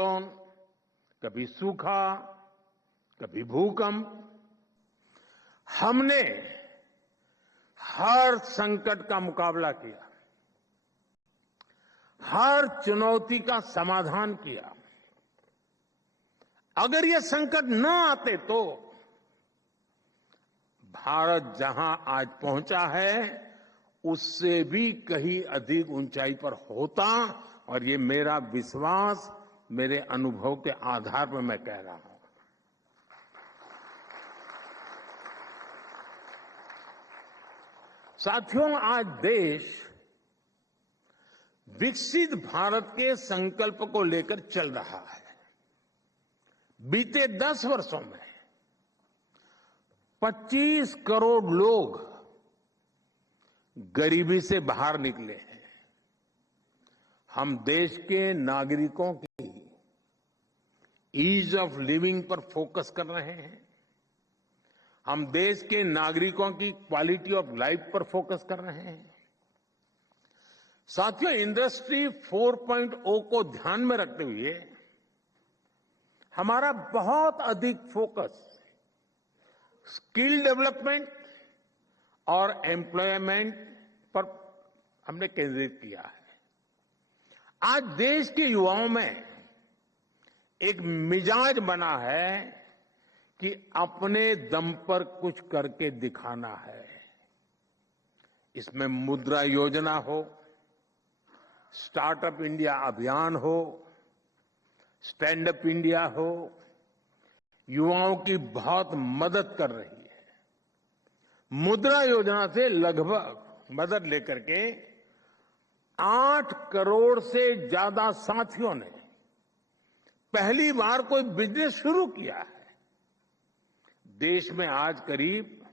Cyclone, कभी सूखा, कभी भूकंप, हमने हर संकट का मुकाबला किया, हर चुनौती का समाधान किया। अगर ये संकट न आते तो भारत जहां आज पहुंचा है उससे भी कहीं अधिक ऊंचाई पर होता, और ये मेरा विश्वास, मेरे अनुभव के आधार पर मैं कह रहा हूं। साथियों, आज देश विकसित भारत के संकल्प को लेकर चल रहा है। बीते 10 वर्षों में 25 करोड़ लोग गरीबी से बाहर निकले हैं। हम देश के नागरिकों की ईज ऑफ लिविंग पर फोकस कर रहे हैं। हम देश के नागरिकों की क्वालिटी ऑफ लाइफ पर फोकस कर रहे हैं। साथियों, इंडस्ट्री 4.0 को ध्यान में रखते हुए हमारा बहुत अधिक फोकस स्किल डेवलपमेंट और एम्प्लॉयमेंट पर हमने केंद्रित किया है। आज देश के युवाओं में एक मिजाज बना है कि अपने दम पर कुछ करके दिखाना है। इसमें मुद्रा योजना हो, स्टार्टअप इंडिया अभियान हो, स्टैंड अप इंडिया हो, युवाओं की बहुत मदद कर रही है। मुद्रा योजना से लगभग मदद लेकर के 8 करोड़ से ज्यादा साथियों ने पहली बार कोई बिजनेस शुरू किया है। देश में आज करीब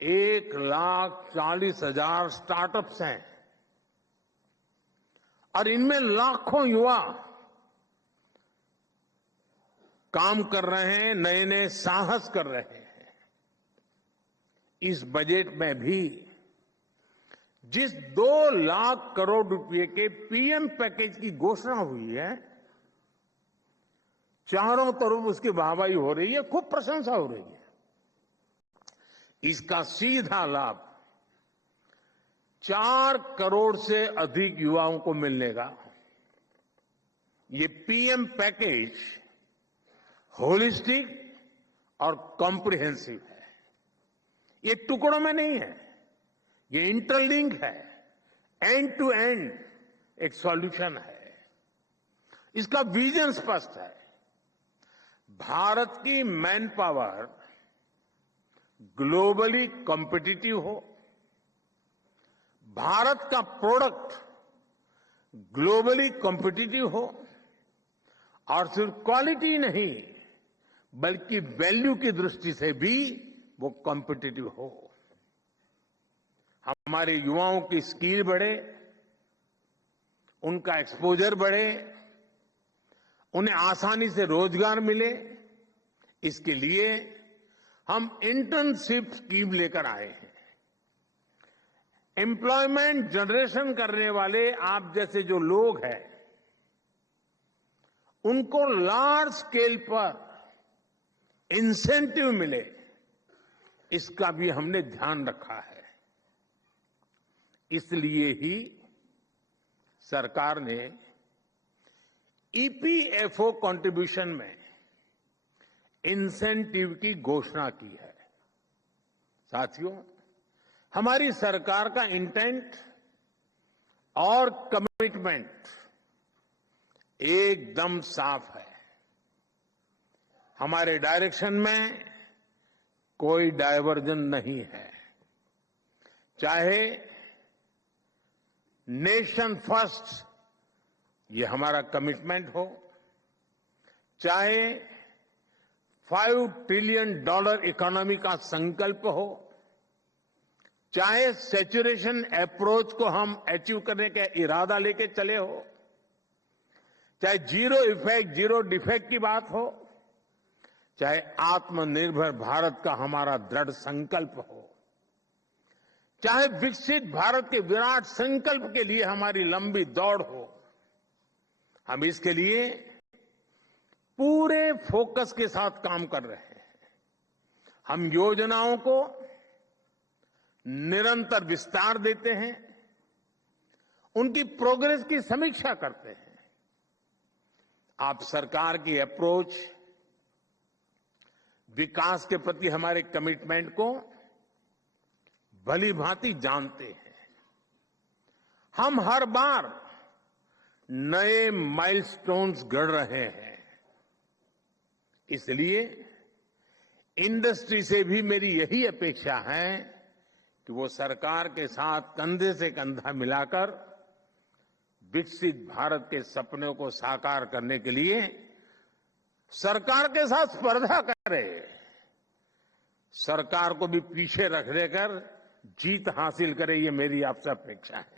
1,40,000 स्टार्टअप्स हैं और इनमें लाखों युवा काम कर रहे हैं, नए नए साहस कर रहे हैं। इस बजट में भी जिस 2 लाख करोड़ रुपए के पीएम पैकेज की घोषणा हुई है, चारों तरफ उसकी वाहवाही हो रही है, खूब प्रशंसा हो रही है। इसका सीधा लाभ 4 करोड़ से अधिक युवाओं को मिलेगा। ये पीएम पैकेज होलिस्टिक और कॉम्प्रिहेंसिव है। ये टुकड़ों में नहीं है, ये इंटरलिंक है, एंड टू एंड एक सॉल्यूशन है। इसका विजन स्पष्ट है। भारत की मैन पावर ग्लोबली कॉम्पिटिटिव हो, भारत का प्रोडक्ट ग्लोबली कॉम्पिटिटिव हो, और सिर्फ क्वालिटी नहीं बल्कि वैल्यू की दृष्टि से भी वो कॉम्पिटिटिव हो। हमारे युवाओं की स्किल बढ़े, उनका एक्सपोजर बढ़े, उन्हें आसानी से रोजगार मिले। इसके लिए हम इंटर्नशिप स्कीम लेकर आए हैं। एम्प्लॉयमेंट जनरेशन करने वाले आप जैसे जो लोग हैं, उनको लार्ज स्केल पर इंसेंटिव मिले, इसका भी हमने ध्यान रखा है। इसलिए ही सरकार ने ईपीएफओ कंट्रीब्यूशन में इंसेंटिव की घोषणा की है। साथियों, हमारी सरकार का इंटेंट और कमिटमेंट एकदम साफ है। हमारे डायरेक्शन में कोई डायवर्जन नहीं है। चाहे नेशन फर्स्ट ये हमारा कमिटमेंट हो, चाहे $5 ट्रिलियन इकोनॉमी का संकल्प हो, चाहे सैचुरेशन अप्रोच को हम अचीव करने का इरादा लेके चले हो, चाहे जीरो इफेक्ट जीरो डिफेक्ट की बात हो, चाहे आत्मनिर्भर भारत का हमारा दृढ़ संकल्प हो, चाहे विकसित भारत के विराट संकल्प के लिए हमारी लंबी दौड़ हो, हम इसके लिए पूरे फोकस के साथ काम कर रहे हैं। हम योजनाओं को निरंतर विस्तार देते हैं, उनकी प्रोग्रेस की समीक्षा करते हैं। आप सरकार की अप्रोच, विकास के प्रति हमारे कमिटमेंट को भली भांति जानते हैं। हम हर बार नए माइलस्टोन्स गढ़ रहे हैं। इसलिए इंडस्ट्री से भी मेरी यही अपेक्षा है कि वो सरकार के साथ कंधे से कंधा मिलाकर विकसित भारत के सपनों को साकार करने के लिए सरकार के साथ स्पर्धा करे, सरकार को भी पीछे रख देकर जीत हासिल करे, ये मेरी आपसे अपेक्षा है।